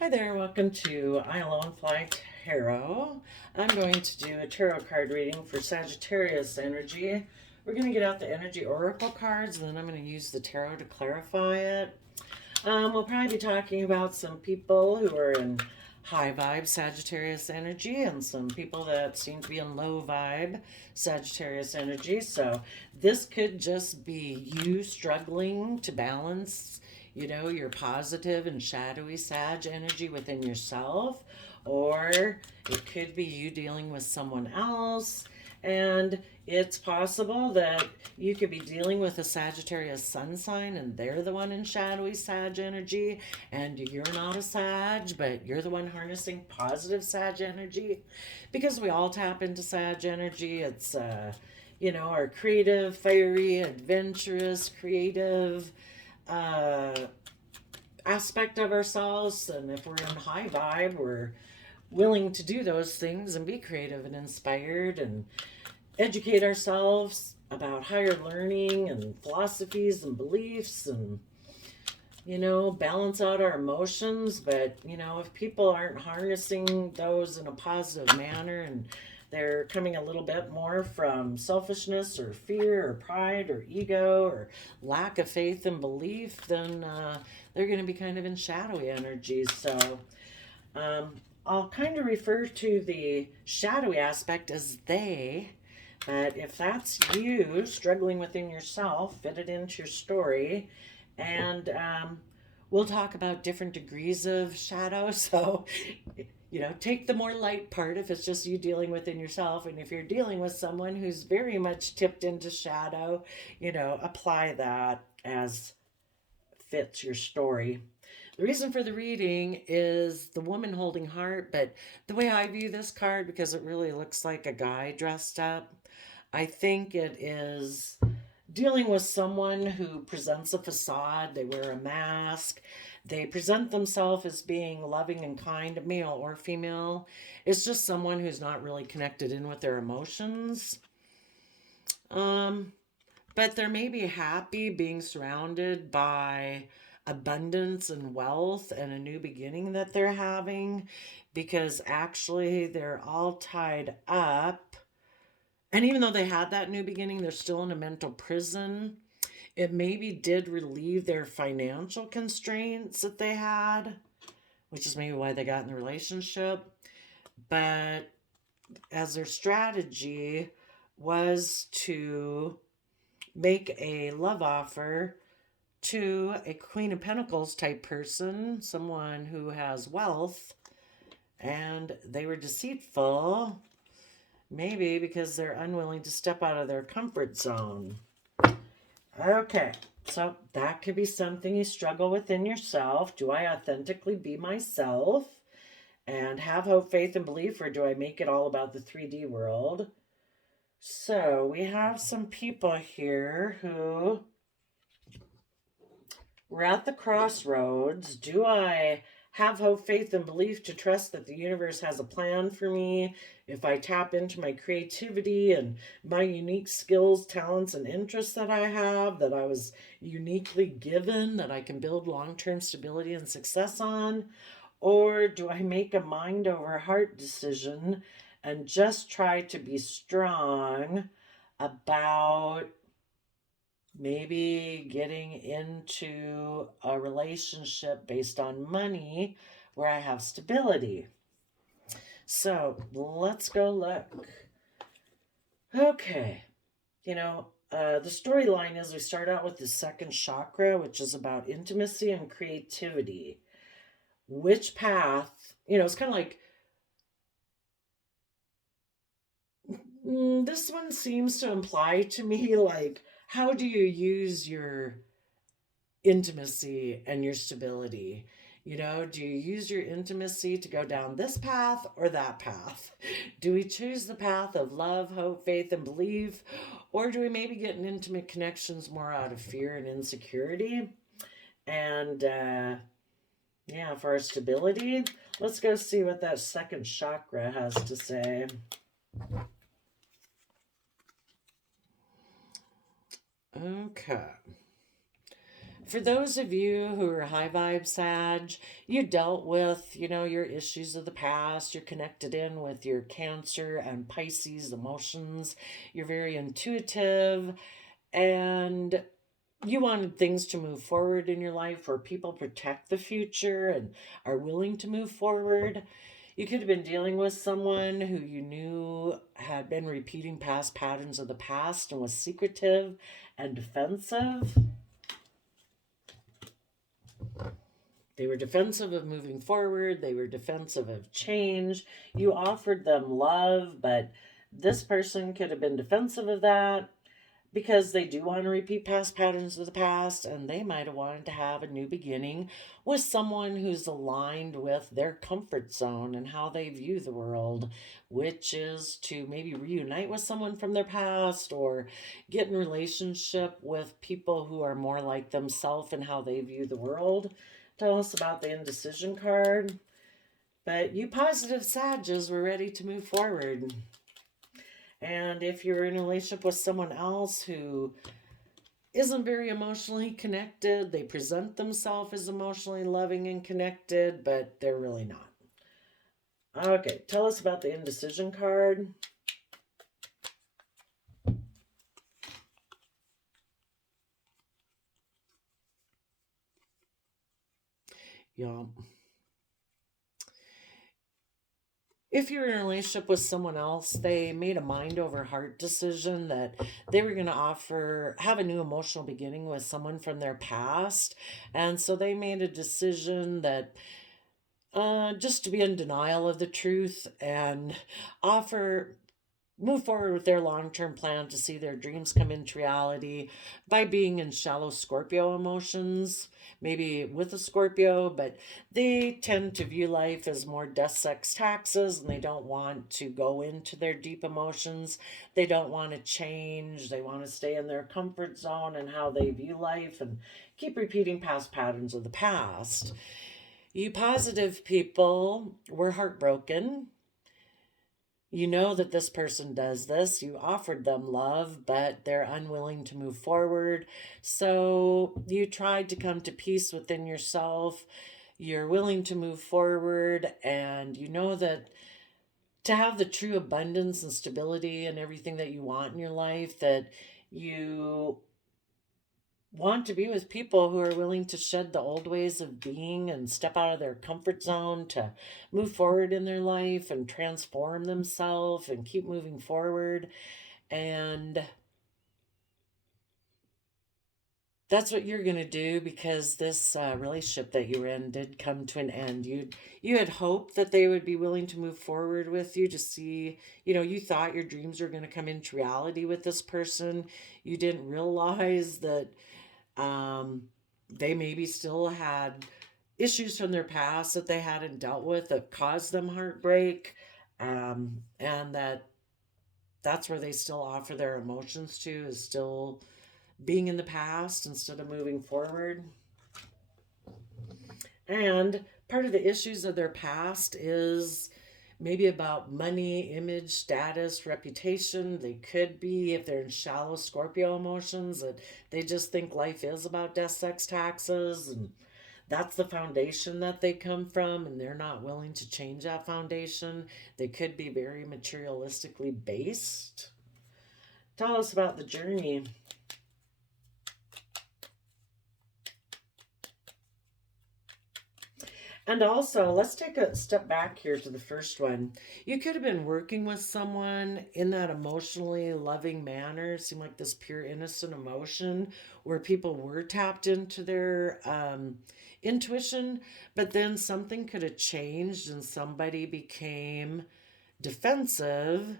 Hi there, welcome to I Alone Fly Tarot. I'm going to do a tarot card reading for Sagittarius energy. We're going to get out the energy oracle cards, and then I'm going to use the tarot to clarify it. We'll probably be talking about some people who are in high vibe Sagittarius energy and some people that seem to be in low vibe Sagittarius energy. So this could just be you struggling to balance, your positive and shadowy Sag energy within yourself, or it could be you dealing with someone else. And it's possible that you could be dealing with a Sagittarius sun sign and they're the one in shadowy Sag energy, and you're not a Sag, but you're the one harnessing positive Sag energy. Because we all tap into Sag energy. It's, our creative, fiery, adventurous, creative uh, aspect of ourselves. And if we're in high vibe, we're willing to do those things and be creative and inspired and educate ourselves about higher learning and philosophies and beliefs and balance out our emotions. But if people aren't harnessing those in a positive manner and they're coming a little bit more from selfishness or fear or pride or ego or lack of faith and belief, then they're going to be kind of in shadowy energies. So um, I'll kind of refer to the shadowy aspect as they. But if that's you struggling within yourself, fit it into your story. And we'll talk about different degrees of shadow. So, take the more light part if it's just you dealing within yourself. And if you're dealing with someone who's very much tipped into shadow, apply that as fits your story. The reason for the reading is the woman holding heart, but the way I view this card, because it really looks like a guy dressed up, I think it is dealing with someone who presents a facade. They wear a mask. They present themselves as being loving and kind, male or female. It's just someone who's not really connected in with their emotions. Um, but they're maybe happy being surrounded by abundance and wealth and a new beginning that they're having, because actually they're all tied up. And even though they had that new beginning, they're still in a mental prison. It maybe did relieve their financial constraints that they had, which is maybe why they got in the relationship. But as their strategy was to make a love offer to a Queen of Pentacles type person, someone who has wealth, and they were deceitful, maybe because they're unwilling to step out of their comfort zone. Okay, so that could be something you struggle with in yourself. Do I authentically be myself and have hope, faith, and belief, or do I make it all about the 3D world? So we have some people here who we're at the crossroads. Do I have hope, faith, and belief to trust that the universe has a plan for me? If I tap into my creativity and my unique skills, talents, and interests that I have, that I was uniquely given, that I can build long term stability and success on? Or do I make a mind over heart decision and just try to be strong about maybe getting into a relationship based on money where I have stability? So let's go look. Okay. The storyline is we start out with the second chakra, which is about intimacy and creativity. Which path, it's kind of like this one seems to imply to me like, how do you use your intimacy and your stability? Do you use your intimacy to go down this path or that path? Do we choose the path of love, hope, faith, and belief? Or do we maybe get in intimate connections more out of fear and insecurity? And yeah, for our stability, let's go see what that second chakra has to say. Okay. for those of you who are high vibe Sag, you dealt with, your issues of the past. You're connected in with your Cancer and Pisces emotions. You're very intuitive, and you wanted things to move forward in your life where people protect the future and are willing to move forward. You could have been dealing with someone who you knew had been repeating past patterns of the past and was secretive and defensive. They were defensive of moving forward. They were defensive of change. You offered them love, but this person could have been defensive of that because they do want to repeat past patterns of the past, and they might have wanted to have a new beginning with someone who's aligned with their comfort zone and how they view the world, which is to maybe reunite with someone from their past or get in relationship with people who are more like themselves and how they view the world. Tell us about the Indecision card. But you positive Sages were ready to move forward. And if you're in a relationship with someone else who isn't very emotionally connected, they present themselves as emotionally loving and connected, but they're really not. Okay, tell us about the Indecision card. Yeah. If you're in a relationship with someone else, they made a mind over heart decision that they were going to have a new emotional beginning with someone from their past. And so they made a decision that just to be in denial of the truth and move forward with their long-term plan to see their dreams come into reality by being in shallow Scorpio emotions, maybe with a Scorpio, but they tend to view life as more death, sex, taxes, and they don't want to go into their deep emotions. They don't want to change. They want to stay in their comfort zone and how they view life and keep repeating past patterns of the past. You positive people were heartbroken. You know that this person does this. You offered them love, but they're unwilling to move forward. So you tried to come to peace within yourself. You're willing to move forward, and you know that to have the true abundance and stability and everything that you want in your life, that you want to be with people who are willing to shed the old ways of being and step out of their comfort zone to move forward in their life and transform themselves and keep moving forward. And that's what you're going to do because this relationship that you were in did come to an end. You had hoped that they would be willing to move forward with you to see, you thought your dreams were going to come into reality with this person. You didn't realize that they maybe still had issues from their past that they hadn't dealt with that caused them heartbreak, and that's where they still offer their emotions to, is still being in the past instead of moving forward. And part of the issues of their past is maybe about money, image, status, reputation. They could be, if they're in shallow Scorpio emotions, that they just think life is about death, sex, taxes, and that's the foundation that they come from, and they're not willing to change that foundation. They could be very materialistically based. Tell us about the journey. And also, let's take a step back here to the first one. You could have been working with someone in that emotionally loving manner. It seemed like this pure, innocent emotion where people were tapped into their intuition, but then something could have changed and somebody became defensive,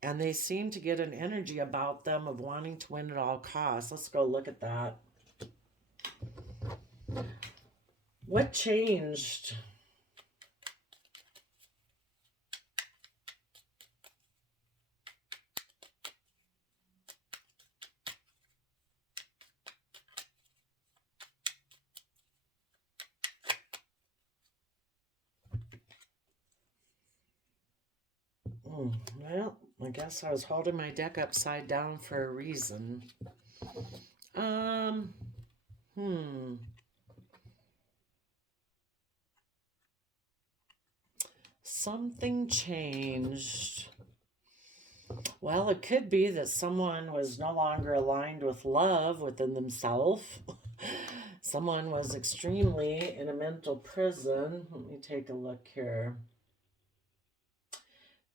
and they seem to get an energy about them of wanting to win at all costs. Let's go look at that. What changed? Well, I guess I was holding my deck upside down for a reason. Um, Hmm. Something changed. Well, it could be that someone was no longer aligned with love within themselves. Someone was extremely in a mental prison. Let me take a look here.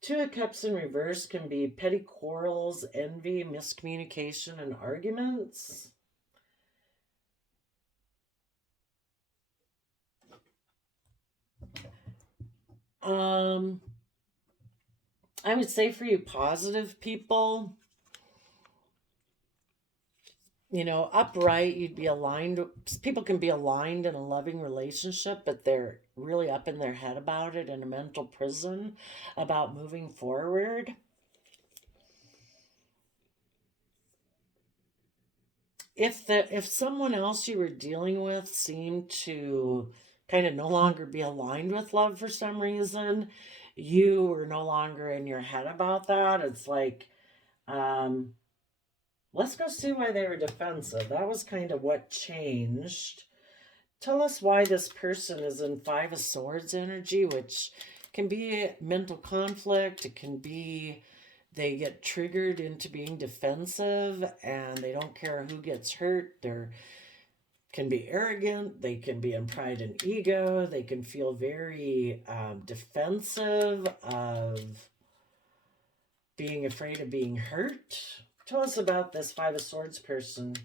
Two of Cups in reverse can be petty quarrels, envy, miscommunication, and arguments. Um, I would say for you positive people, upright, you'd be aligned. People can be aligned in a loving relationship, but they're really up in their head about it in a mental prison about moving forward. If someone else you were dealing with seemed to kind of no longer be aligned with love for some reason, you were no longer in your head about that. It's like, um, let's go see why they were defensive. That was kind of what changed. Tell us why this person is in Five of Swords energy, which can be mental conflict. It can be they get triggered into being defensive and they don't care who gets hurt. They can be arrogant. They can be in pride and ego. They can feel very defensive of being afraid of being hurt. Tell us about this Five of Swords person.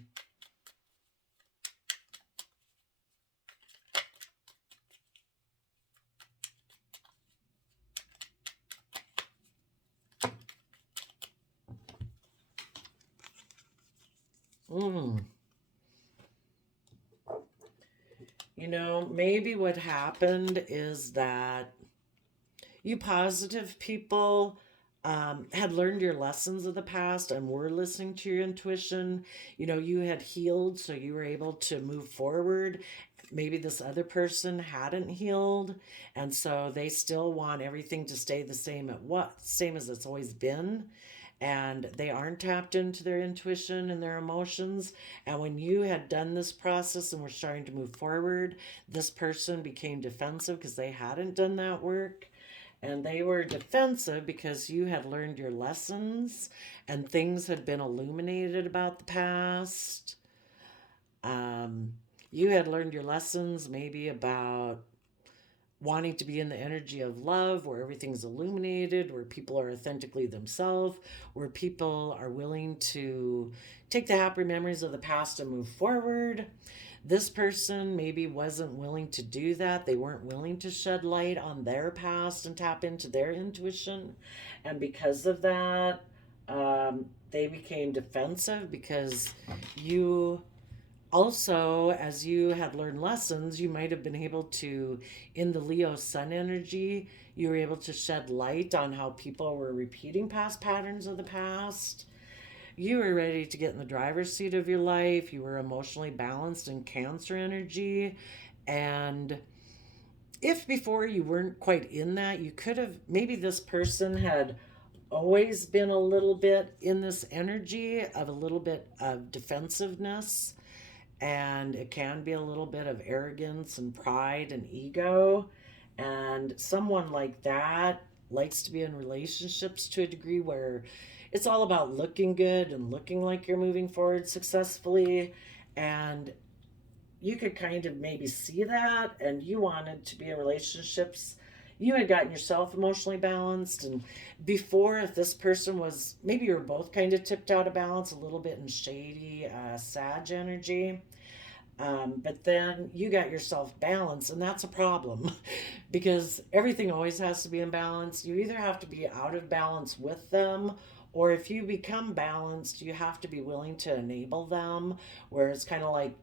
Mm. Maybe what happened is that you positive people had learned your lessons of the past and were listening to your intuition. You had healed, so you were able to move forward. Maybe this other person hadn't healed, and so they still want everything to stay the same as it's always been. And they aren't tapped into their intuition and their emotions. And when you had done this process and were starting to move forward, this person became defensive because they hadn't done that work, and they were defensive because you had learned your lessons and things had been illuminated about the past. Um, you had learned your lessons maybe about wanting to be in the energy of love where everything's illuminated, where people are authentically themselves, where people are willing to take the happy memories of the past and move forward. This person maybe wasn't willing to do that. They weren't willing to shed light on their past and tap into their intuition. And because of that, they became defensive because you also, as you had learned lessons, you might have been able to, in the Leo sun energy, you were able to shed light on how people were repeating past patterns of the past. You were ready to get in the driver's seat of your life. You were emotionally balanced in Cancer energy. And if before you weren't quite in that, you could have, maybe this person had always been a little bit in this energy of a little bit of defensiveness, and it can be a little bit of arrogance and pride and ego. And someone like that likes to be in relationships to a degree where it's all about looking good and looking like you're moving forward successfully. And you could kind of maybe see that, and you wanted to be in relationships. You had gotten yourself emotionally balanced, and before, if this person was, maybe you were both kind of tipped out of balance a little bit in shady Sag energy. But then you got yourself balanced, and that's a problem because everything always has to be in balance. You either have to be out of balance with them, or if you become balanced, you have to be willing to enable them, where it's kind of like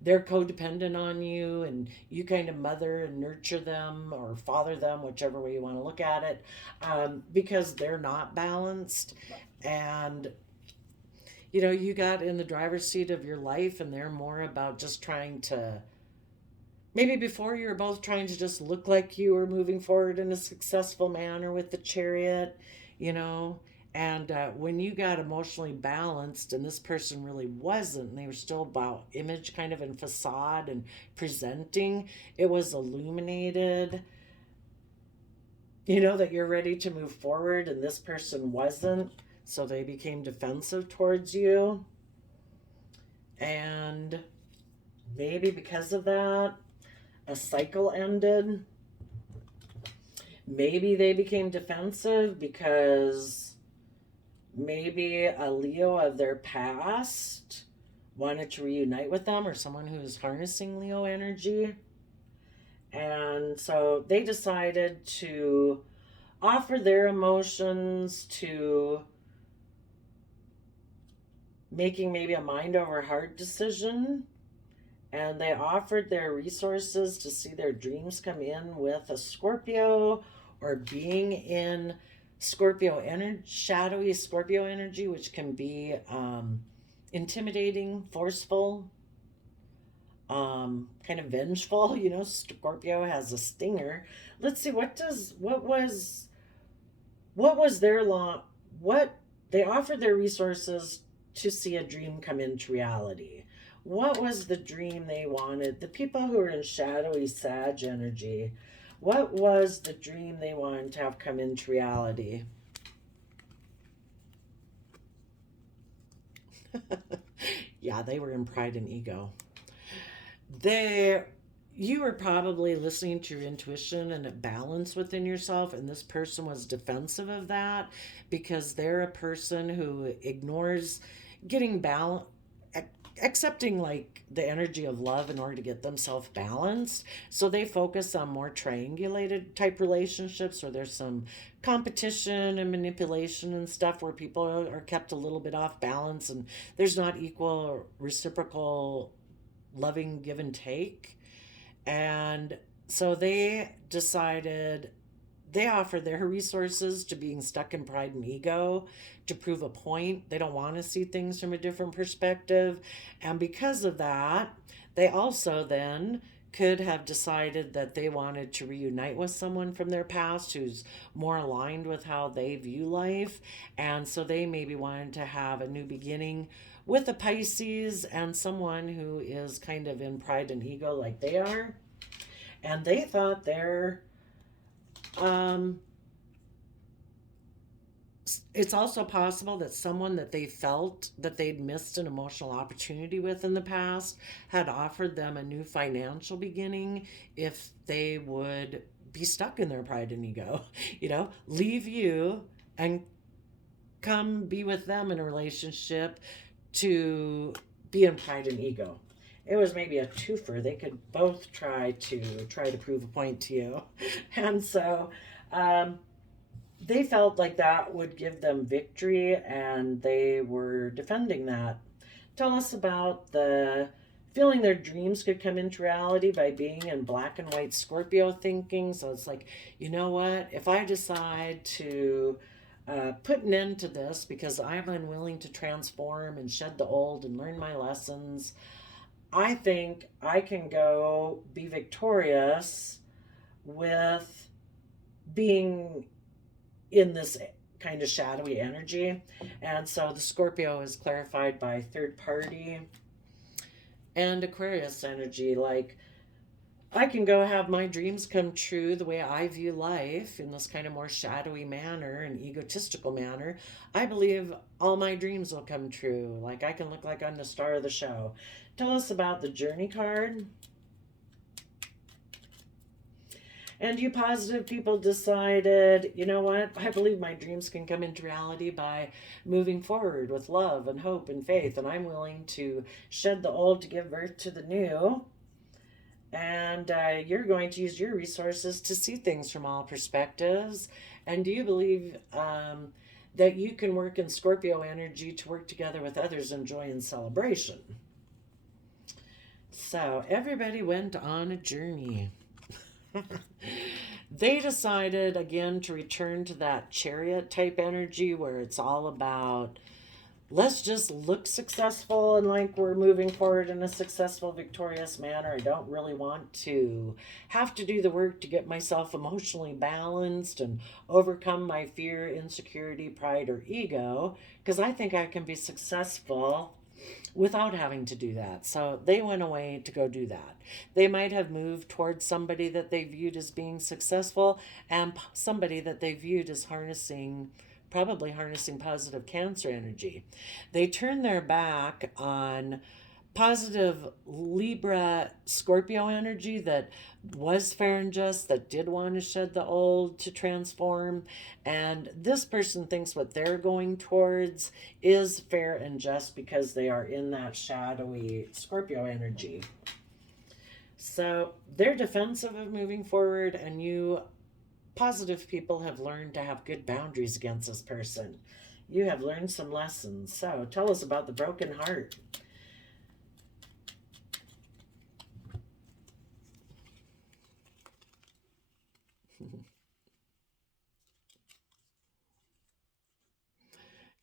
they're codependent on you and you kind of mother and nurture them or father them, whichever way you want to look at it, because they're not balanced. And you got in the driver's seat of your life and they're more about just trying to, maybe before you were both trying to just look like you were moving forward in a successful manner with the chariot, you know, And when you got emotionally balanced and this person really wasn't, and they were still about image kind of and facade and presenting, it was illuminated, you know, that you're ready to move forward and this person wasn't. So they became defensive towards you. And maybe because of that, a cycle ended. Maybe they became defensive because maybe a Leo of their past wanted to reunite with them, or someone who's harnessing Leo energy. And so they decided to offer their emotions to making maybe a mind over heart decision. And they offered their resources to see their dreams come in with a Scorpio, or being in Scorpio energy, shadowy Scorpio energy, which can be intimidating, forceful, kind of vengeful. You know, Scorpio has a stinger. Let's see, what was their law? What they offered their resources to see a dream come into reality. What was the dream they wanted? The people who are in shadowy Sag energy, what was the dream they wanted to have come into reality? Yeah, they were in pride and ego. You were probably listening to your intuition and a balance within yourself, and this person was defensive of that because they're a person who ignores getting balance, accepting like the energy of love in order to get themselves balanced. So they focus on more triangulated type relationships where there's some competition and manipulation and stuff, where people are kept a little bit off balance and there's not equal reciprocal loving give and take. And so they decided, they offered their resources to being stuck in pride and ego to prove a point. They don't want to see things from a different perspective. And because of that, they also then could have decided that they wanted to reunite with someone from their past who's more aligned with how they view life. And so they maybe wanted to have a new beginning with a Pisces and someone who is kind of in pride and ego like they are. And they thought it's also possible that someone that they felt that they'd missed an emotional opportunity with in the past had offered them a new financial beginning if they would be stuck in their pride and ego, you know, leave you and come be with them in a relationship to be in pride and ego. It was maybe a twofer. They could both try to prove a point to you. And so they felt like that would give them victory, and they were defending that. Tell us about the feeling their dreams could come into reality by being in black and white Scorpio thinking. So it's like, you know what? If I decide to put an end to this because I'm unwilling to transform and shed the old and learn my lessons, I think I can go be victorious with being in this kind of shadowy energy. And so the Scorpio is clarified by third party and Aquarius energy. Like, I can go have my dreams come true the way I view life in this kind of more shadowy manner and egotistical manner. I believe all my dreams will come true. Like, I can look like I'm the star of the show. Tell us about the Journey card. And you positive people decided, you know what? I believe my dreams can come into reality by moving forward with love and hope and faith. And I'm willing to shed the old to give birth to the new. And you're going to use your resources to see things from all perspectives. And do you believe that you can work in Scorpio energy to work together with others in joy and celebration? So everybody went on a journey. They decided again to return to that Chariot type energy where it's all about let's just look successful and like we're moving forward in a successful, victorious manner. I don't really want to have to do the work to get myself emotionally balanced and overcome my fear, insecurity, pride, or ego, because I think I can be successful without having to do that. So they went away to go do that. They might have moved towards somebody that they viewed as being successful and somebody that they viewed as probably harnessing positive Cancer energy. They turned their back on positive Libra Scorpio energy that was fair and just, that did want to shed the old to transform. And this person thinks what they're going towards is fair and just because they are in that shadowy Scorpio energy. So they're defensive of moving forward, and you positive people have learned to have good boundaries against this person. You have learned some lessons. So tell us about the broken heart.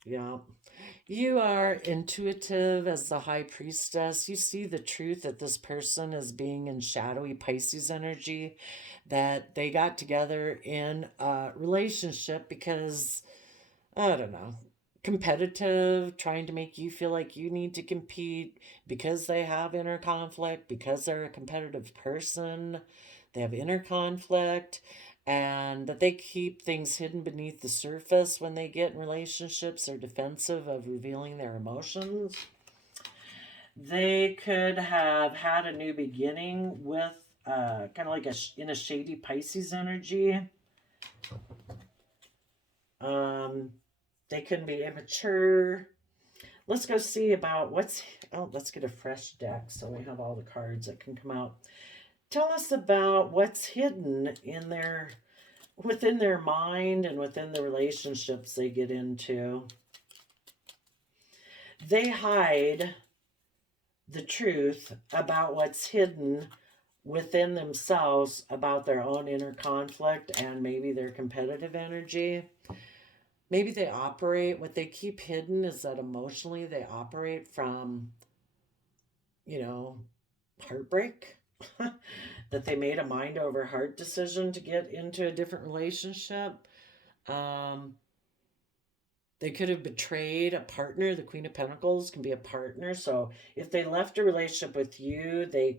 Yeah. You are intuitive as the high priestess. You see the truth that this person is being in shadowy Pisces energy, that they got together in a relationship because, I don't know, competitive, trying to make you feel like you need to compete because they have inner conflict, because they're a competitive person. They have inner conflict, and that they keep things hidden beneath the surface when they get in relationships. They're defensive of revealing their emotions. They could have had a new beginning with kind of like in a shady Pisces energy. They can be immature. Let's go see about let's get a fresh deck so we have all the cards that can come out. Tell us about what's hidden within their mind and within the relationships they get into. They hide the truth about what's hidden within themselves about their own inner conflict and maybe their competitive energy. Maybe what they keep hidden is that emotionally they operate from, heartbreak. That they made a mind over heart decision to get into a different relationship. Um, they could have betrayed a partner. The Queen of Pentacles can be a partner. So if they left a relationship with you, they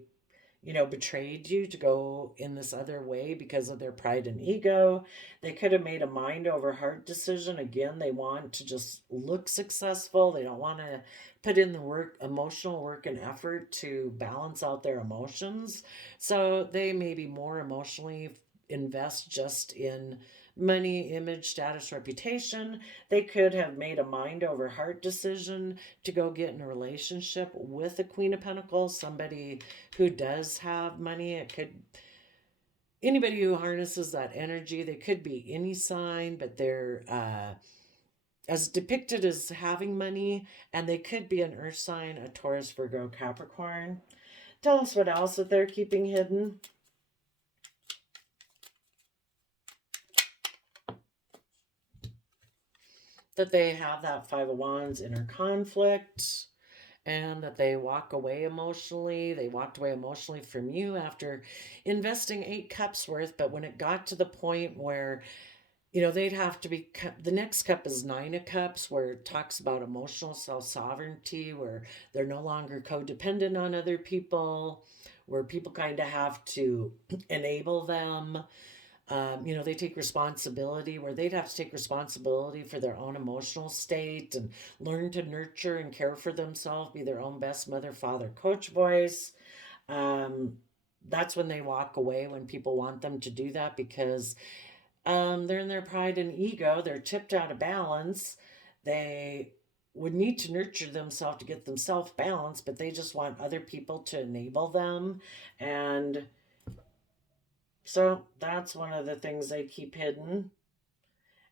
betrayed you to go in this other way because of their pride and ego. They could have made a mind over heart decision. Again, they want to just look successful. They don't want to put in the work, emotional work and effort to balance out their emotions. So they may be more emotionally invest just in money, image, status, reputation. They could have made a mind over heart decision to go get in a relationship with a Queen of Pentacles, somebody who does have money. It could anybody who harnesses that energy. They could be any sign, but they're as depicted as having money, and they could be an earth sign, a Taurus, Virgo, Capricorn. Tell us what else that they're keeping hidden. That they have that Five of Wands inner conflict, and that they walk away emotionally. They walked away emotionally from you after investing 8 cups worth, but when it got to the point where they'd have to be, the next cup is 9 of Cups, where it talks about emotional self-sovereignty, where they're no longer codependent on other people, where people kind of have to enable them. They take responsibility, where they'd have to take responsibility for their own emotional state and learn to nurture and care for themselves, be their own best mother, father, coach voice. That's when they walk away, when people want them to do that, because they're in their pride and ego. They're tipped out of balance. They would need to nurture themselves to get themselves balanced, but they just want other people to enable them. And so that's one of the things they keep hidden.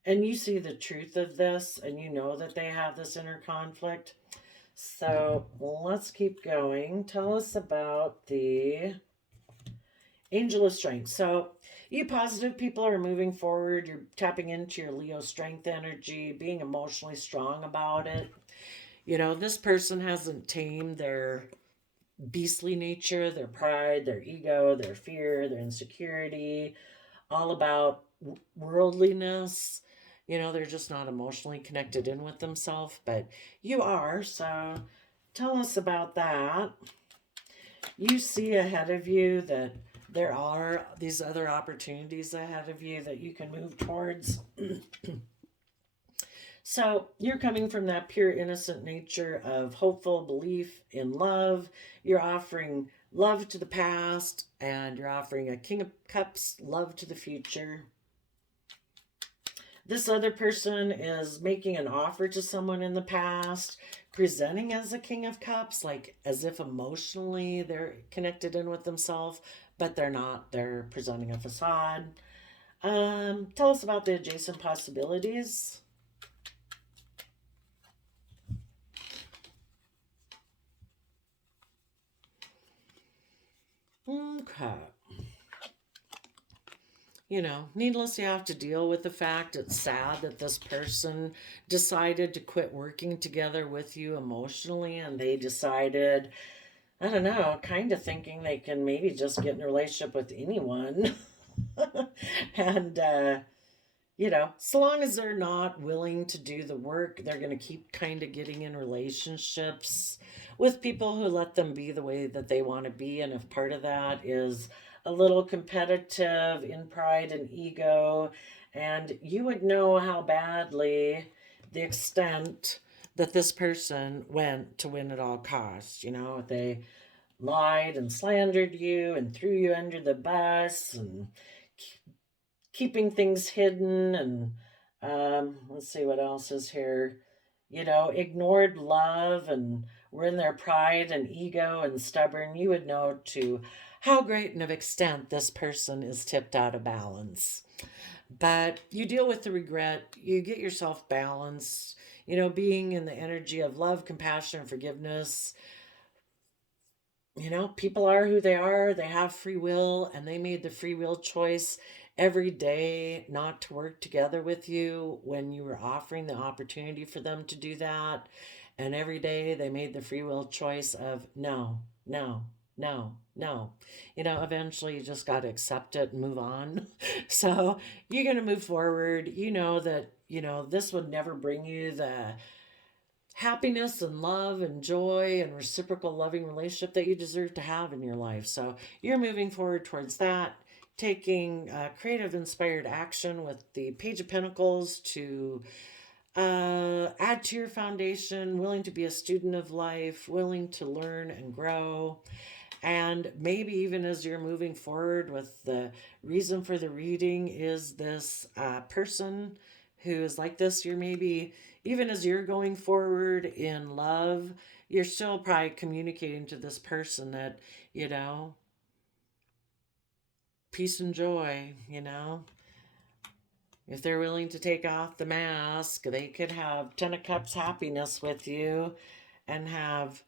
And you see the truth of this, and you know that they have this inner conflict. So let's keep going. Tell us about the Angel of Strength. So you positive people are moving forward. You're tapping into your Leo strength energy, being emotionally strong about it. You know, this person hasn't tamed their beastly nature, their pride, their ego, their fear, their insecurity, all about worldliness. You know, they're just not emotionally connected in with themselves, but you are. So tell us about that. You see ahead of you that there are these other opportunities ahead of you that you can move towards. So you're coming from that pure, innocent nature of hopeful belief in love. You're offering love to the past, and you're offering a King of Cups love to the future. This other person is making an offer to someone in the past, presenting as a King of Cups, like as if emotionally they're connected in with themselves, but they're not. They're presenting a facade. Tell us about the adjacent possibilities. Okay. You know, needless to have to deal with the fact it's sad that this person decided to quit working together with you emotionally, and they decided, I don't know, kind of thinking they can maybe just get in a relationship with anyone. And, you know, so long as they're not willing to do the work, they're going to keep kind of getting in relationships with people who let them be the way that they want to be. And if part of that is a little competitive in pride and ego, and you would know how badly the extent that this person went to win at all costs. You know, they lied and slandered you and threw you under the bus and keeping things hidden, and let's see what else is here. You know, ignored love and were in their pride and ego and stubborn. You would know to how great an extent this person is tipped out of balance. But you deal with the regret, you get yourself balanced, you know, being in the energy of love, compassion, and forgiveness. You know, people are who they are, they have free will, and they made the free will choice every day not to work together with you when you were offering the opportunity for them to do that. And every day they made the free will choice of no, no, no, no. You know, eventually you just got to accept it and move on. So you're going to move forward. You know that, you know, this would never bring you the happiness and love and joy and reciprocal loving relationship that you deserve to have in your life. So you're moving forward towards that, taking creative inspired action with the Page of Pentacles to add to your foundation, willing to be a student of life, willing to learn and grow. And maybe even as you're moving forward with the reason for the reading is this person who is like this, you're maybe, even as you're going forward in love, you're still probably communicating to this person that, you know, peace and joy, you know. If they're willing to take off the mask, they could have Ten of Cups happiness with you and have,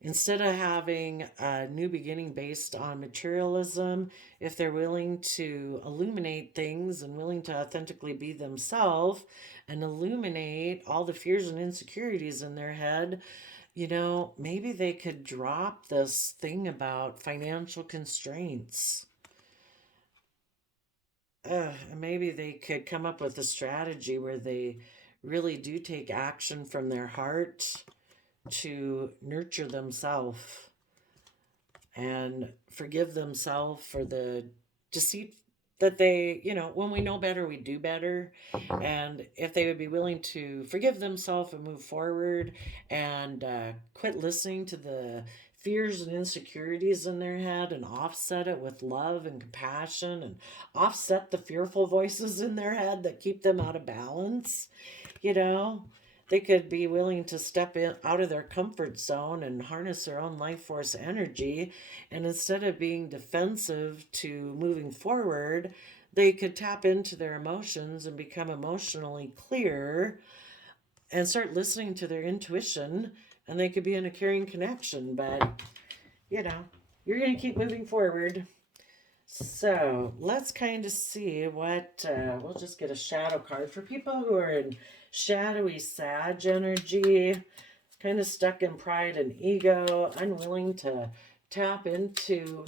instead of having a new beginning based on materialism, if they're willing to illuminate things and willing to authentically be themselves and illuminate all the fears and insecurities in their head, you know, maybe they could drop this thing about financial constraints. And maybe they could come up with a strategy where they really do take action from their heart to nurture themselves and forgive themselves for the deceit that they, you know, when we know better, we do better. And if they would be willing to forgive themselves and move forward and quit listening to the fears and insecurities in their head and offset it with love and compassion and offset the fearful voices in their head that keep them out of balance, you know, they could be willing to step in out of their comfort zone and harness their own life force energy. And instead of being defensive to moving forward, they could tap into their emotions and become emotionally clear and start listening to their intuition. And they could be in a caring connection. But, you know, you're going to keep moving forward. So let's kind of see what, we'll just get a shadow card for people who are in shadowy Sag energy. kind of stuck in pride and ego, unwilling to tap into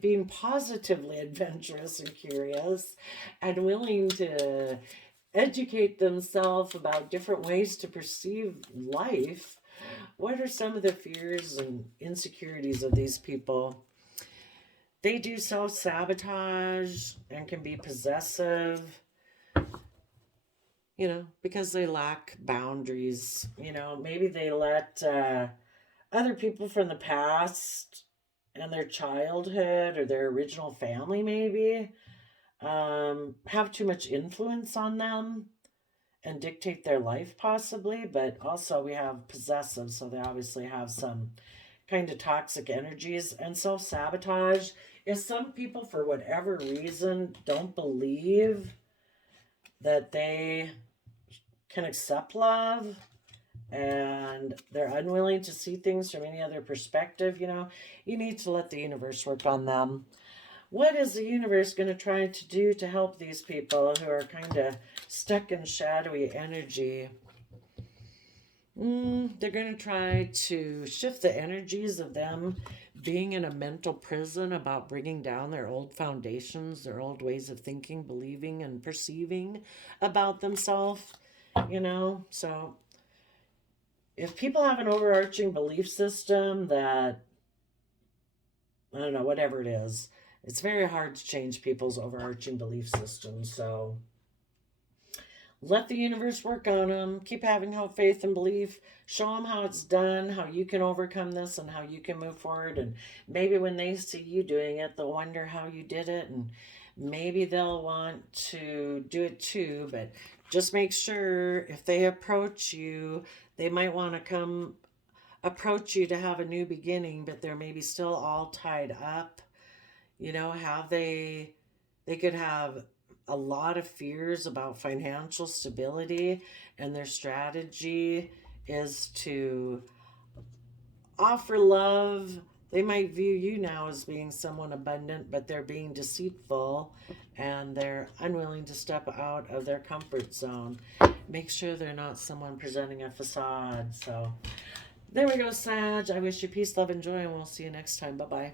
being positively adventurous and curious, and willing to educate themselves about different ways to perceive life. What are some of the fears and insecurities of these people? They do self-sabotage and can be possessive, because they lack boundaries. Maybe they let other people from the past and their childhood or their original family maybe have too much influence on them and dictate their life possibly. But also we have possessive, so they obviously have some kind of toxic energies. And self-sabotage is some people, for whatever reason, don't believe that they can accept love, and they're unwilling to see things from any other perspective. You need to let the universe work on them. What is the universe going to try to do to help these people who are kind of stuck in shadowy energy? They're going to try to shift the energies of them being in a mental prison about bringing down their old foundations, their old ways of thinking, believing, and perceiving about themselves. So if people have an overarching belief system that, I don't know, whatever it is, it's very hard to change people's overarching belief systems. So let the universe work on them. Keep having hope, faith, and belief. Show them how it's done, how you can overcome this, and how you can move forward. And maybe when they see you doing it, they'll wonder how you did it. And maybe they'll want to do it too. But just make sure if they approach you, they might want to come approach you to have a new beginning, but they're maybe still all tied up. They could have a lot of fears about financial stability, and their strategy is to offer love. They might view you now as being someone abundant, but they're being deceitful and they're unwilling to step out of their comfort zone. Make sure they're not someone presenting a facade. So there we go, Sag. I wish you peace, love, and joy, and we'll see you next time. Bye-bye.